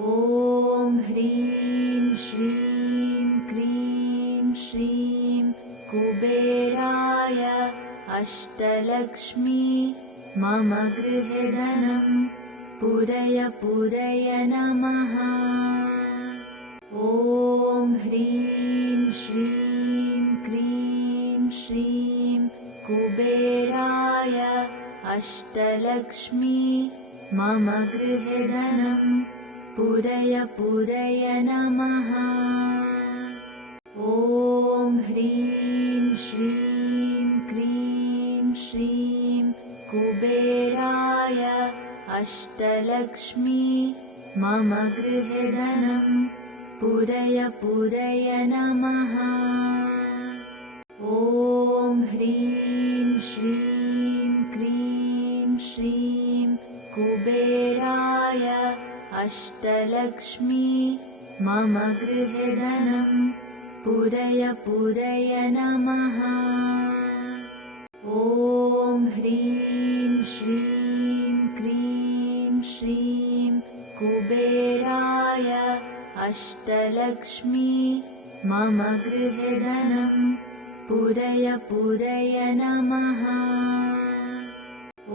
ॐ ह्रीं श्रीं क्रीं श्रीं कुबेराय अष्टलक्ष्मी मम गृहे धनं पूरय पूरय नमः। ॐ ह्रीं श्रीं क्रीं श्रीं कुबेराय अष्टलक्ष्मी मम गृहे धनं पूरय पूरय नमः। ॐ ह्रीं श्रीं क्रीं श्रीं कुबेराय अष्टलक्ष्मी मम गृहे धनं पूरय पूरय नमः। ॐ ह्रीं श्रीं क्रीं श्रीं कुबेराय अष्टलक्ष्मी मम गृहे धनं पूरय पूरय नमः। ॐ ह्रीं श्रीं क्रीं श्रीं कुबेराय अष्टलक्ष्मी मम गृहे धनं पूरय पूरय नमः।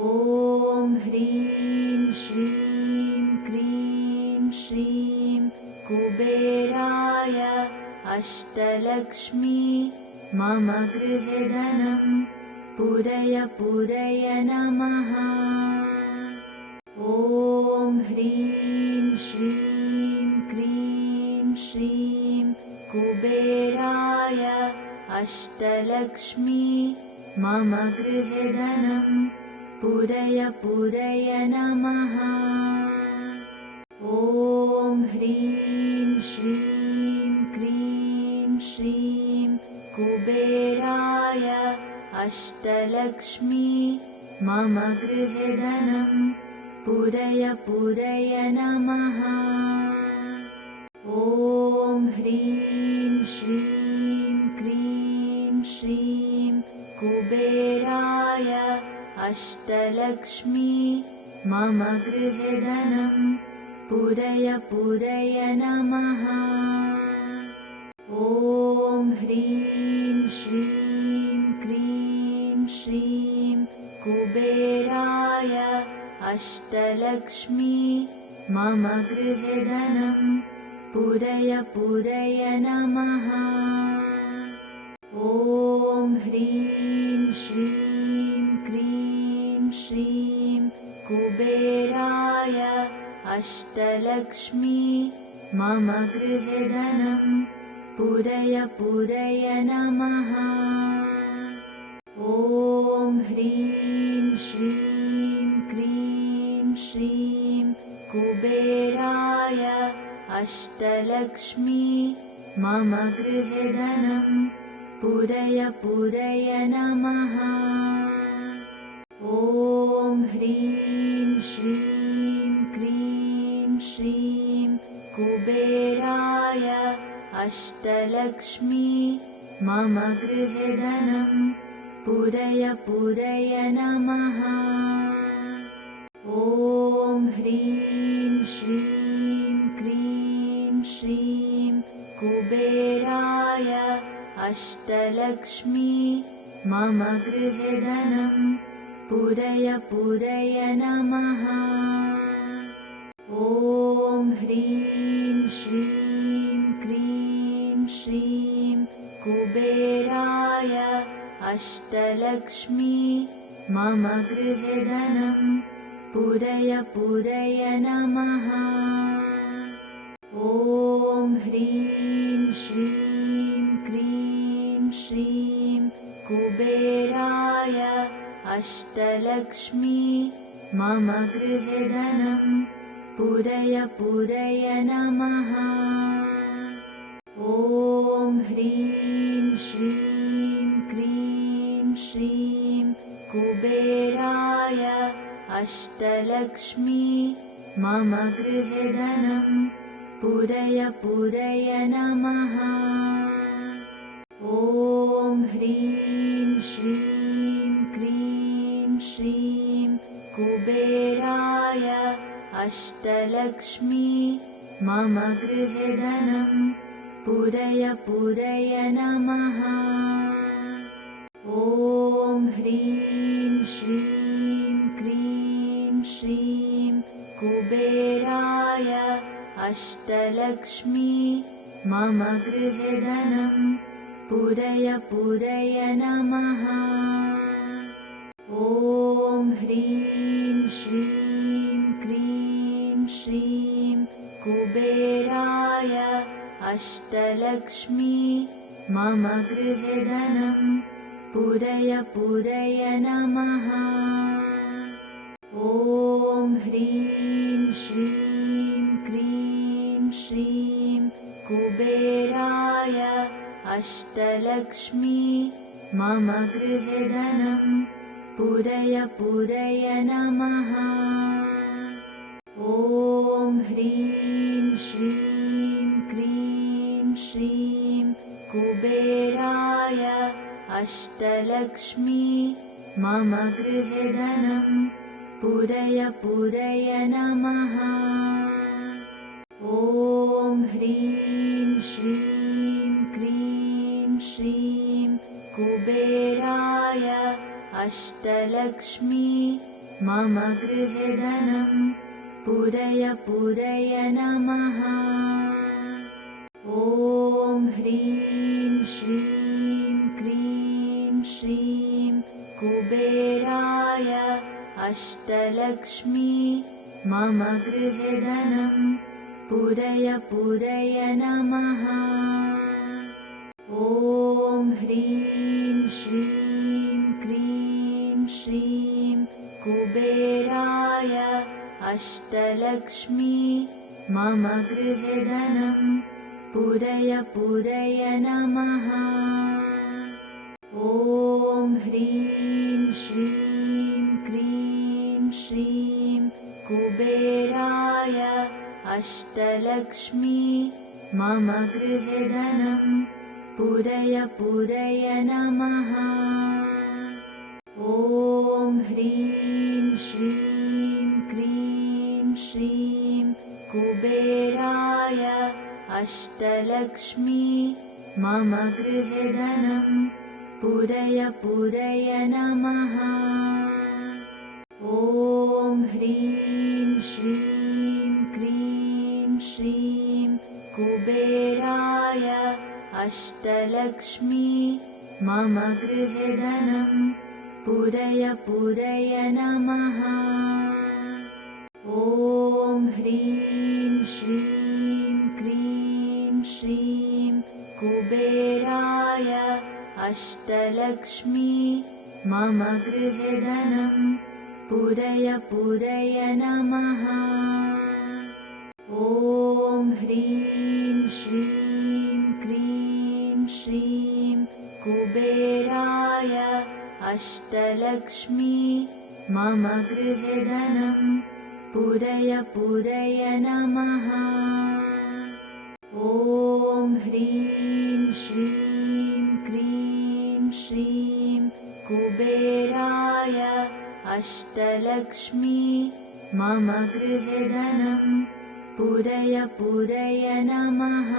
ॐ ह्रीं श्रीं क्रीं श्रीं कुबेराय अष्टलक्ष्मी मम गृहे धनं पूरय पूरय नमः। ॐ ह्रीं श्रीं क्रीं श्रीं कुबेराय अष्टलक्ष्मी मम गृहे धनं पूरय पूरय नमः। ॐ ह्रीं श्रीं क्रीं श्रीं कुबेराय अष्टलक्ष्मी मम गृहे धनं पूरय पूरय नमः। ॐ ह्रीं श्रीं क्रीं श्रीं कुबेराय अष्टलक्ष्मी मम गृहे धनं पूरय पूरय नमः। ॐ ह्रीं श्रीं क्रीं श्रीं कुबेराय अष्टलक्ष्मी मम गृहे धनं पूरय पूरय नमः। ॐ ह्रीं श्रीं क्रीं श्रीं कुबेराय अष्टलक्ष्मी मम गृहे धनं पूरय पूरय नमः। ॐ ह्रीं श्रीं क्रीं श्रीं कुबेराय अष्टलक्ष्मी मम गृहे धनं पूरय पूरय नमः। ॐ ह्रीं श्रीं क्रीं श्रीं कुबेराय अष्टलक्ष्मी मम गृहे धनं पूरय पूरय नमः। ॐ ह्रीं श्रीं क्रीं श्रीं कुबेराय अष्टलक्ष्मी मम गृहे धनं पूरय पूरय नमः। ॐ ह्रीं श्रीं क्रीं श्रीं कुबेराय अष्टलक्ष्मी मम गृहे धनं पूरय पूरय नमः। ॐ ह्रीं श्रीं क्रीं श्रीं कुबेराय अष्टलक्ष्मी मम गृहे धनं पूरय पूरय नमः। ॐ ह्रीं श्रीं क्रीं श्रीं कुबेराय अष्टलक्ष्मी मम गृहे धनं पूरय पूरय नमः। ॐ ह्रीं श्रीं क्रीं श्रीं कुबेराय अष्टलक्ष्मी मम गृहे धनं पूरय पूरय नमः। ॐ ह्रीं श्रीं क्रीं श्रीं कुबेराय अष्टलक्ष्मी मम गृहे धनं पूरय पूरय नमः। ॐ ह्रीं श्रीं क्रीं श्रीं कुबेराय अष्टलक्ष्मी मम गृहे धनं पूरय पूरय नमः। ॐ ह्रीं श्रीं क्रीं श्रीं कुबेराय अष्टलक्ष्मी मम गृहे धनं पूरय पूरय नमः। ॐ ह्रीं श्रीं क्रीं श्रीं कुबेराय अष्टलक्ष्मी मम गृहे धनं पूरय पूरय नमः। ॐ ह्रीं श्रीं क्रीं श्रीं कुबेराय अष्टलक्ष्मी मम गृहे धनं पूरय पूरय नमः। ॐ ह्रीं श्रीं क्रीं श्रीं कुबेराय अष्टलक्ष्मी मम गृहे धनं पूरय पूरय नमः। ॐ ह्रीं श्रीं क्रीं श्रीं कुबेराय अष्टलक्ष्मी मम गृहे धनं पूरय पूरय नमः। ॐ ह्रीं श्रीं क्रीं श्रीं कुबेराय अष्टलक्ष्मी मम गृहे धनं पूरय पूरय नमः। ॐ ह्रीं श्रीं क्रीं श्रीं कुबेराय अष्टलक्ष्मी मम गृहे धनं पूरय पूरय नमः। ॐ ह्रीं श्रीं क्रीं श्रीं कुबेराय अष्टलक्ष्मी मम गृहे धनं पूरय पूरय नमः। ॐ ह्रीं श्रीं क्रीं श्रीं कुबेराय अष्टलक्ष्मी मम गृहे धनं पूरय पूरय नमः। ॐ ह्रीं श्रीं क्रीं श्रीं कुबेराय अष्टलक्ष्मी मम गृहे धनं पूरय पूरय नमः। ॐ ह्रीं श्रीं क्रीं श्रीं कुबेराय अष्टलक्ष्मी मम गृहे धनं पूरय पूरय नमः।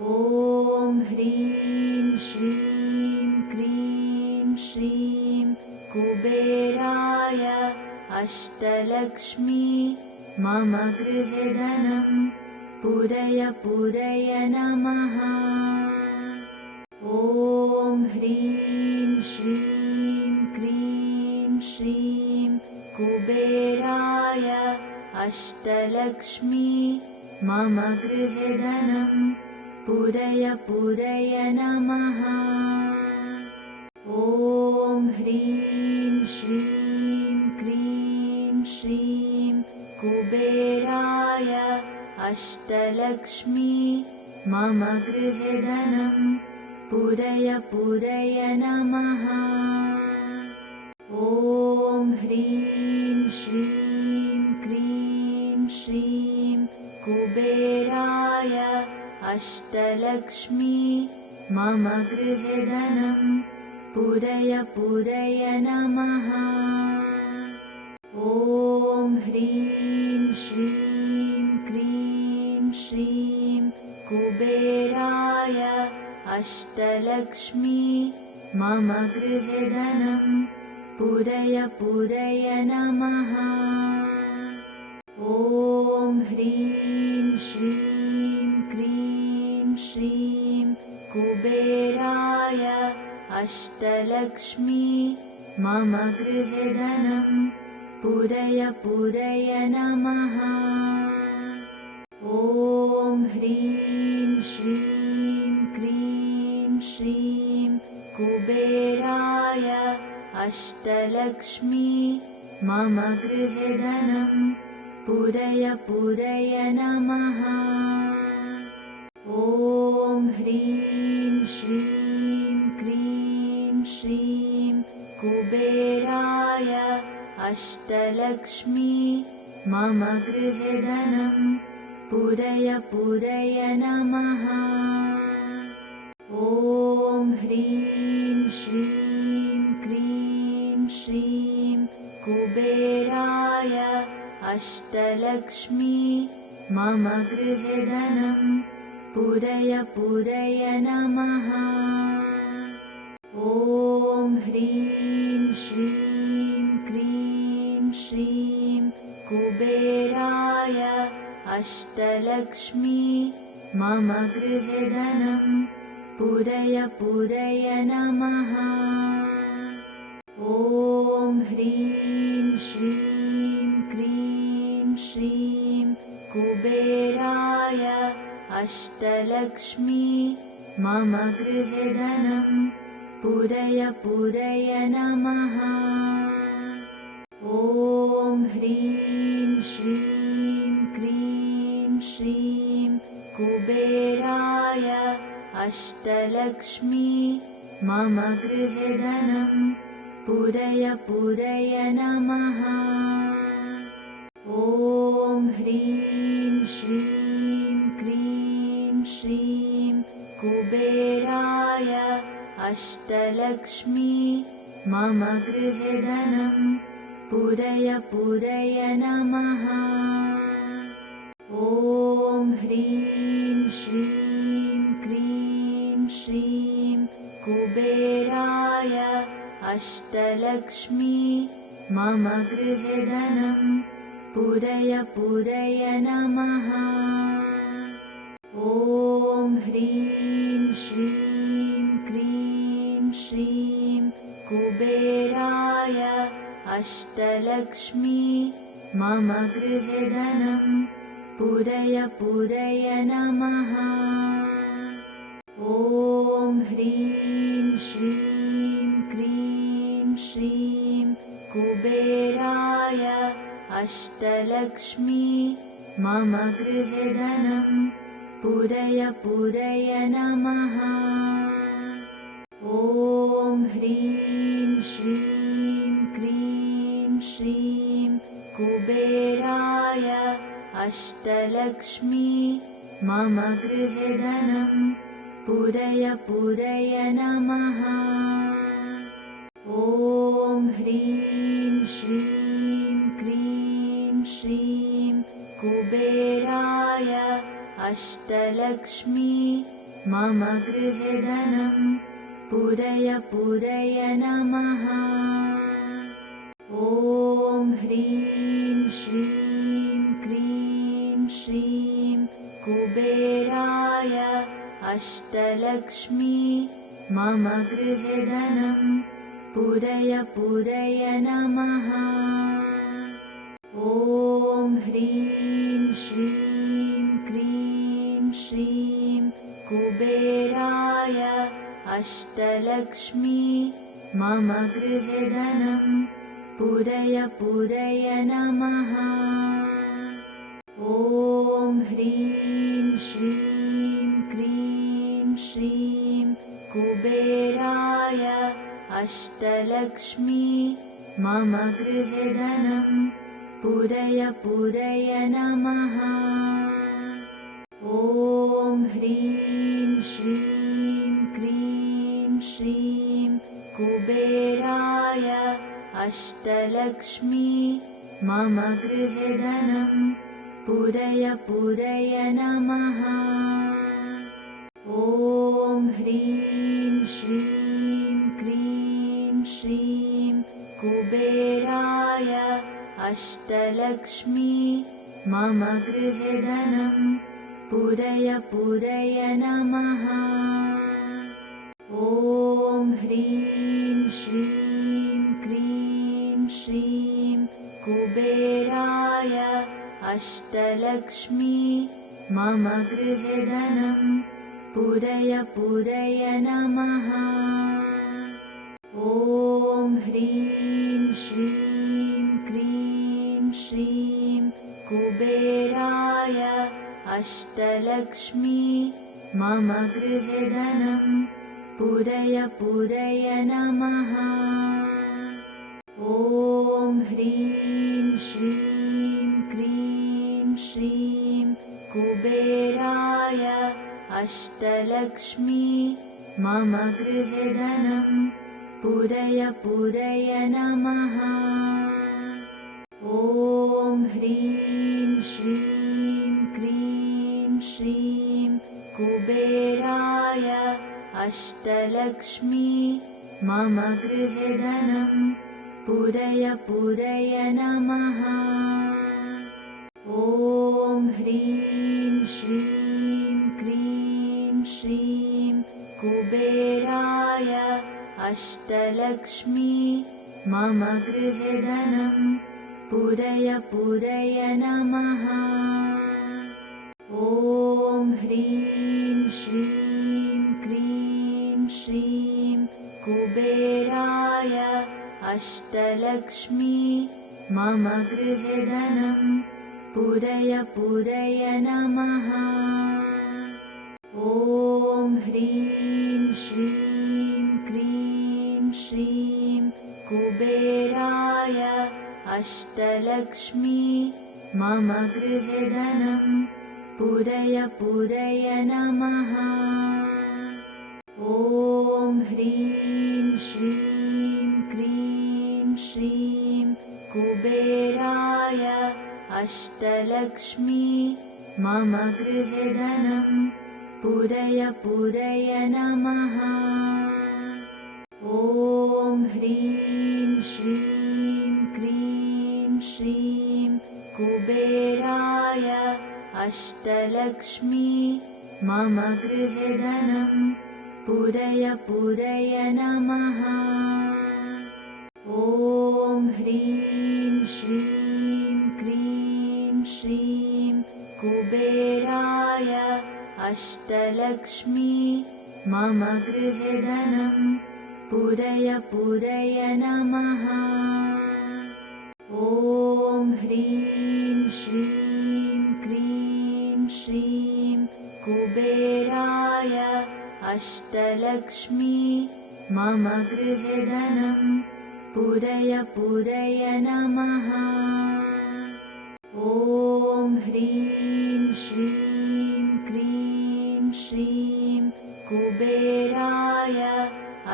ॐ ह्रीं श्रीं क्रीं श्रीं कुबेराय अष्टलक्ष्मी मम गृहे धनं पूरय पूरय नमः। ॐ ह्रीं श्रीं क्रीं श्रीं कुबेराय अष्टलक्ष्मी मम गृहे धनं पूरय पूरय नमः। ॐ ह्रीं श्रीं क्रीं श्रीं कुबेराय अष्टलक्ष्मी मम गृहे धनं पूरय पूरय नमः। ॐ ह्रीं श्रीं क्रीं श्रीं कुबेराय अष्टलक्ष्मी मम गृहे धनं पूरय पूरय नमः। ॐ ह्रीं श्रीं कुबेराय अष्टलक्ष्मी मम गृहे धनं पूरय पूरय नमः। ॐ ह्रीं श्रीं क्रीं श्रीं कुबेराय अष्टलक्ष्मी मम गृहे धनं पूरय पूरय नमः। ॐ ह्रीं श्रीं क्रीं श्रीं कुबेराय अष्टलक्ष्मी मम गृहे धनं पूरय पूरय नमः। ॐ ह्रीं श्रीं क्रीं श्रीं कुबेराय अष्टलक्ष्मी मम गृहे धनं पूरय पूरय नमः। ॐ ह्रीं श्रीं क्रीं श्रीं कुबेराय अष्टलक्ष्मी मम गृहे धनं पूरय पूरय नमः। ॐ ह्रीं श्रीं क्रीं श्रीं कुबेराय अष्टलक्ष्मी मम गृहे धनं पूरय पूरय नमः। ॐ ह्रीं श्रीं क्रीं श्रीं कुबेराय अष्टलक्ष्मी मम गृहे धनं पूरय पूरय नमः। ॐ ह्रीं श्रीं क्रीं श्रीं कुबेराय अष्टलक्ष्मी मम गृहे धनं पूरय पूरय नमः। ॐ ह्रीं श्रीं क्रीं श्रीं कुबेराय अष्टलक्ष्मी मम गृहे धनं पूरय पूरय नमः। ॐ ह्रीं श्रीं क्रीं श्रीं कुबेराय अष्टलक्ष्मी मम गृहे धनं पूरय पूरय नमः। ॐ ह्रीं श्रीं क्रीं श्रीं कुबेराय अष्टलक्ष्मी मम गृहे धनं पूरय पूरय नमः। ॐ ह्रीं श्रीं क्रीं श्रीं कुबेराय अष्टलक्ष्मी मम गृहे धनं पूरय पूरय नमः। ॐ ह्रीं श्रीं क्रीं श्रीं कुबेराय अष्टलक्ष्मी मम गृहे धनं पूरय पूरय नमः। ॐ ह्रीं श्रीं क्रीं श्रीं कुबेराय अष्टलक्ष्मी मम गृहे धनं पूरय पूरय नमः। ॐ ह्रीं श्रीं क्रीं श्रीं कुबेराय अष्टलक्ष्मी मम गृहे धनं पूरय पूरय नमः। ॐ ह्रीं श्रीं क्रीं श्रीं कुबेराय अष्टलक्ष्मी मम गृहे धनं पूरय पूरय नमः। ॐ ह्रीं श्रीं क्रीं श्रीं कुबेराय अष्टलक्ष्मी मम गृहे धनं पूरय पूरय नमः। ॐ ह्रीं श्रीं क्रीं श्रीं कुबेराय अष्टलक्ष्मी मम गृहे धनं पूरय पूरय नमः। ॐ ह्रीं श्रीं क्रीं श्रीं कुबेराय अष्टलक्ष्मी मम गृहे धनं पूरय पूरय नमः। ॐ ह्रीं श्रीं क्रीं श्रीं कुबेराय अष्टलक्ष्मी मम गृहे धनं पूरय पूरय नमः। ॐ ह्रीं श्रीं क्रीं श्रीं कुबेराय अष्टलक्ष्मी मम गृहे धनं पूरय पूरय नमः। ॐ ह्रीं श्रीं क्रीं श्रीं कुबेराय अष्टलक्ष्मी मम गृहे धनं पूरय पूरय नमः। ॐ ह्रीं श्रीं क्रीं श्रीं कुबेराय अष्टलक्ष्मी मम गृहे धनं पूरय पूरय नमः। ॐ ह्रीं श्रीं क्रीं श्रीं कुबेराय अष्टलक्ष्मी मम गृहे धनं पूरय पूरय नमः। ॐ ह्रीं श्रीं क्रीं श्रीं कुबेराय अष्टलक्ष्मी मम गृहे धनं पूरय पूरय नमः। ॐ ह्रीं श्रीं क्रीं श्रीं कुबेराय अष्टलक्ष्मी मम गृहे धनं पूरय पूरय नमः। ॐ ह्रीं श्रीं क्रीं श्रीं कुबेराय अष्टलक्ष्मी मम गृहे धनं पूरय पूरय नमः। ॐ ह्रीं श्रीं क्रीं श्रीं कुबेराय अष्टलक्ष्मी मम गृहे धनं पूरय पूरय नमः। ॐ ह्रीं श्रीं क्रीं श्रीं कुबेराय अष्टलक्ष्मी मम गृहे धनं पूरय पूरय नमः। ॐ ह्रीं श्रीं क्रीं श्रीं कुबेराय अष्टलक्ष्मी मम गृहे धनं पूरय पूरय नमः। ॐ ह्रीं श्रीं क्रीं श्रीं कुबेराय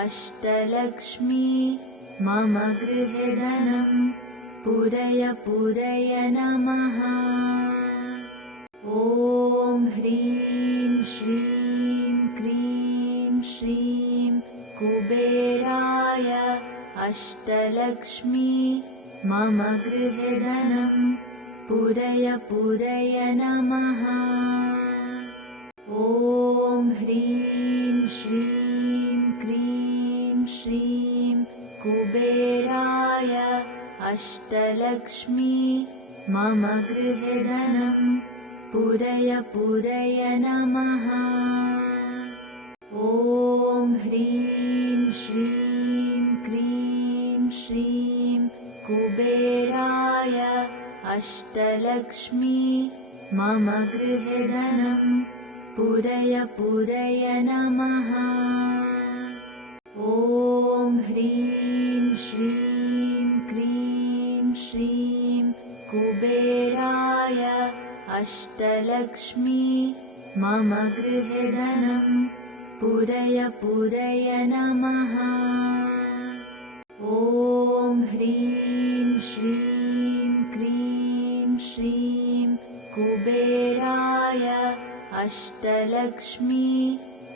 अष्टलक्ष्मी मम गृहे धनं पूरय पूरय नमः। ॐ ह्रीं श्रीं क्रीं श्रीं कुबेराय अष्टलक्ष्मी मम गृहे धनं पूरय पूरय नमः। ॐ ह्रीं श्रीं क्रीं श्रीं कुबेराय अष्टलक्ष्मी मम गृहे धनं पूरय पूरय नमः। ॐ ह्रीं श्रीं क्रीं श्रीं कुबेराय अष्टलक्ष्मी मम गृहे धनं पूरय पूरय नमः। ॐ ह्रीं श्रीं क्रीं श्रीं कुबेराय अष्टलक्ष्मी मम गृहे धनं पूरय पूरय नमः। ॐ ह्रीं श्रीं क्रीं श्रीं कुबेराय अष्टलक्ष्मी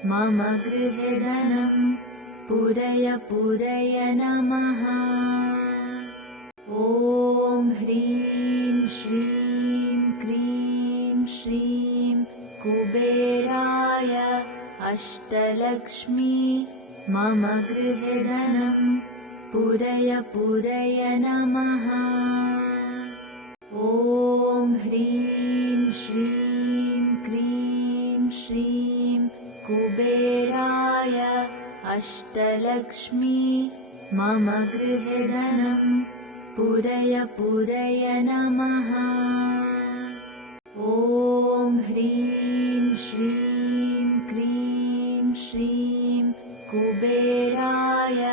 मम गृहे धनं पूरय पूरय नमः। ॐ ह्रीं श्रीं क्रीं श्रीं कुबेराय अष्टलक्ष्मी मम गृहे धनं पूरय पूरय नमः। ॐ ह्रीं श्रीं क्रीं श्रीं कुबेराय अष्टलक्ष्मी मम गृहे धनं पूरय पूरय नमः। ॐ ह्रीं श्रीं क्रीं श्रीं कुबेराय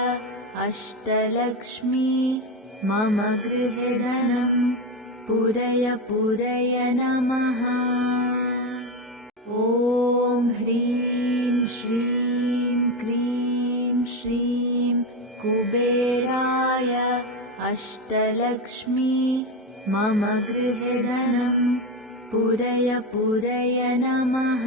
अष्टलक्ष्मी मम गृहे धनं पूरय पूरय नमः। ॐ ह्रीं श्रीं क्रीं श्रीं कुबेराय अष्टलक्ष्मी मम गृहे धनं पूरय पूरय नमः।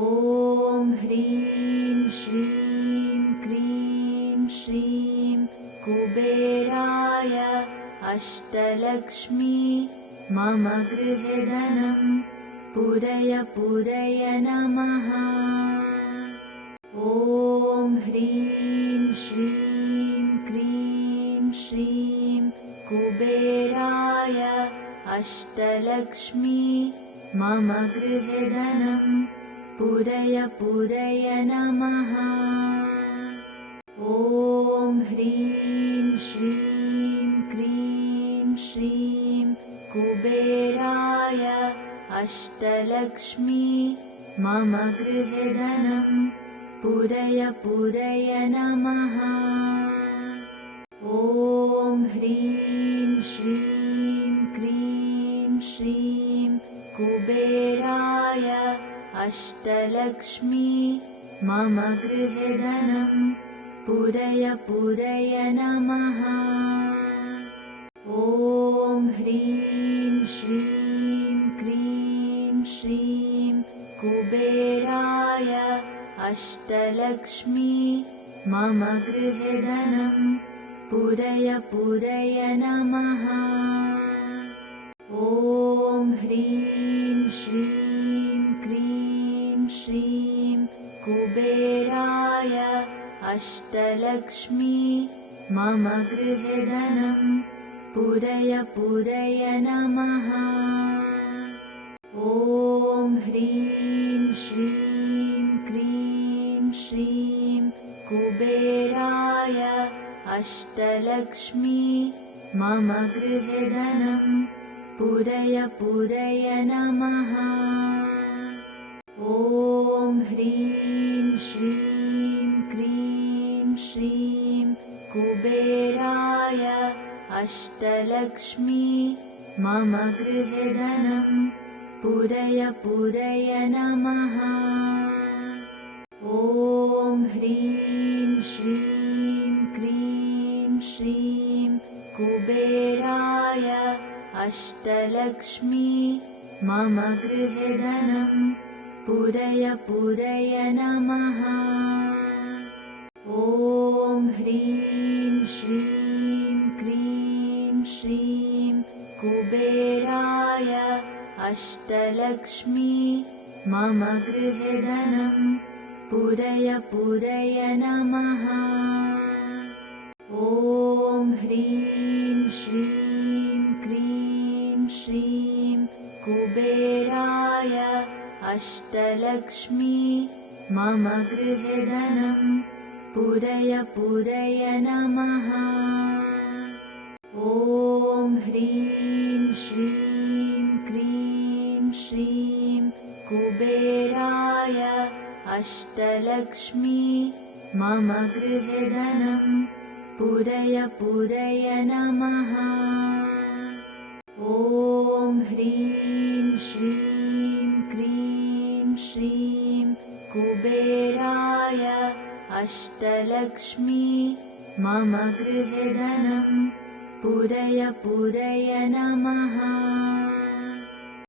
ॐ ह्रीं श्रीं क्रीं श्रीं कुबेराय अष्टलक्ष्मी मम गृहे धनं पूरय पूरय नमः। ॐ ह्रीं श्रीं क्रीं श्रीं कुबेराय अष्टलक्ष्मी मम गृहे धनं पूरय पूरय नमः। ॐ ह्रीं श्रीं क्रीं श्रीं कुबेराय अष्टलक्ष्मी मम गृहे धनं पूरय पूरय नमः। ॐ ह्रीं श्रीं क्रीं श्रीं कुबेराय अष्टलक्ष्मी मम गृहे धनं पूरय पूरय नमः। ॐ ह्रीं श्रीं क्रीं श्रीं कुबेराय अष्टलक्ष्मी मम गृहे धनं पूरय पूरय नमः। ॐ ह्रीं श्रीं क्रीं श्रीं कुबेराय अष्टलक्ष्मी मम गृहे धनं पूरय पूरय नमः। ॐ ह्रीं श्रीं क्रीं श्रीं कुबेराय अष्टलक्ष्मी मम गृहे धनं पूरय पूरय नमः। ॐ ह्रीं श्रीं क्रीं श्रीं कुबेराय अष्टलक्ष्मी मम गृहे धनं पूरय पूरय नमः। ॐ ह्रीं श्रीं क्रीं श्रीं कुबेराय अष्टलक्ष्मी मम गृहे धनं पूरय पूरय नमः। ॐ ह्रीं श्रीं क्रीं श्रीं कुबेराय अष्टलक्ष्मी मम गृहे धनं पूरय पूरय नमः। ॐ ह्रीं श्रीं क्रीं श्रीं कुबेराय अष्टलक्ष्मी मम गृहे धनं पूरय पूरय नमः। ॐ ह्रीं श्रीं क्रीं श्रीं कुबेराय अष्टलक्ष्मी मम गृहे धनं पूरय पूरय नमः। ॐ ह्रीं श्रीं क्रीं श्रीं कुबेराय अष्टलक्ष्मी मम गृहे धनं पूरय पूरय नमः।